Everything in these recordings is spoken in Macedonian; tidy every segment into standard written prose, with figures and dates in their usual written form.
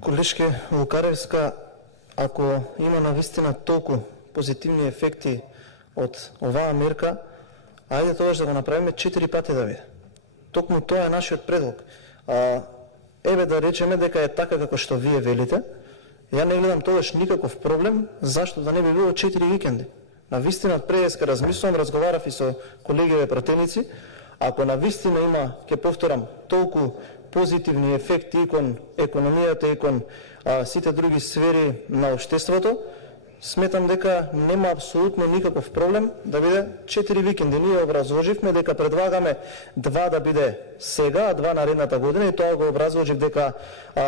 Колешке Лукаревска, ако има навистина толку позитивни ефекти од оваа мерка, ајде тогаш да го направиме 4 пати да биде. Токму тоа е нашиот предлог. Еве да речеме дека е така како што вие велите, ја не гледам тогаш никаков проблем зашто да не би било 4 викенди. Навистина преска размислувам, разговарав и со колегиве пратеници, ако навистина има, ќе повторам, толку позитивни ефекти и кон економијата и кон сите други сфери на општеството, сметам дека нема апсолутно никаков проблем да биде 4 викенди. Ние образложивме дека предлагаме 2 да биде сега, а 2 наредната година, и тоа го образложив дека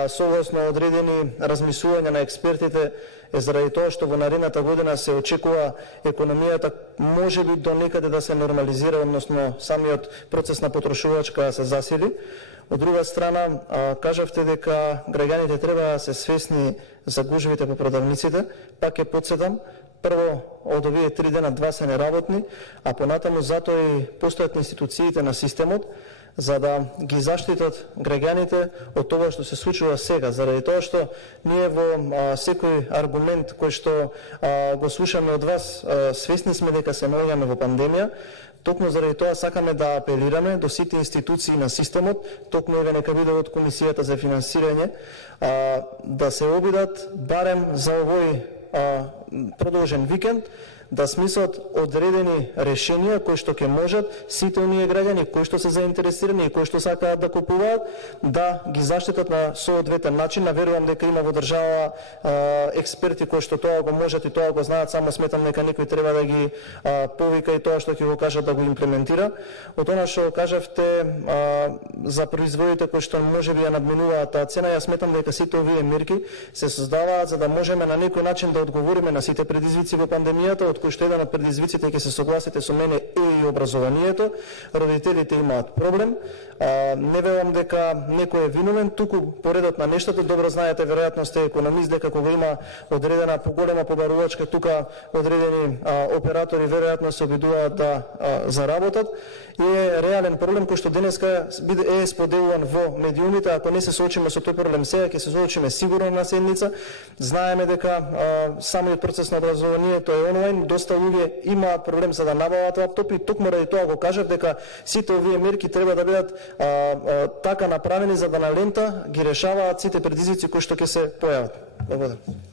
согласно одредени размислувања на експертите е заради тоа што во наредната година се очекува економијата можеби до некаде да се нормализира, односно самиот процес на потрошувачка се засили. Од друга страна, кажавте дека граѓаните треба да се свесни за гужвите по продавниците. Пак ќе потсетам, прво, од овие 3 дена 2 се неработни, а понатаму затоа и постојат институциите на системот, за да ги заштитат граѓаните од тоа што се случува сега, заради тоа што ние во секој аргумент кој што го слушаме од вас, свесни сме дека се наоѓаме во пандемија. Токму заради тоа сакаме да апелираме до сите институции на системот, токму еве нека биде од Комисијата за финансирање, да се обидат барем за овој продолжен викенд, да смислат одредени решенија кои што ќе можат сите оние граѓани кои што се заинтересирани и кои што сакаат да купуваат, да ги заштитат на соодветен начин. Верувам дека има во држава експерти кои што тоа го можат и тоа го знаат, само сметам дека некој треба да ги повика и тоа што ќе го кажат да го имплементира. Од она што кажавте за производите кои што можеби ја надминуваат таа цена, ја сметам дека сите овие мерки се создаваат за да можеме на некој начин да одговориме на сите предизвици во пандемијата, од кој што еден од предизвиците, ќе се согласите со мене, е и образованието. Родителите имаат проблем. Не верувам дека некој е виновен, туку поредот на нештата. Добро знаете, веројатно сте економист, дека кога има одредена поголема побарувачка, тука одредени оператори веројатно се обидуваат да заработат. И е реален проблем кој што денеска е споделуван во медиумите. Ако не се соочиме со тој проблем сега, ќе се соочиме сигурно на седница. Знаеме дека самиот процес на образованието е онлайн. Доста луѓе имаат проблем за да набават лаптопи. Токму ради тоа го кажав дека сите овие мерки треба да бидат така направени за да на лента ги решаваат сите предизвици кои што ќе се појават. Благодарам.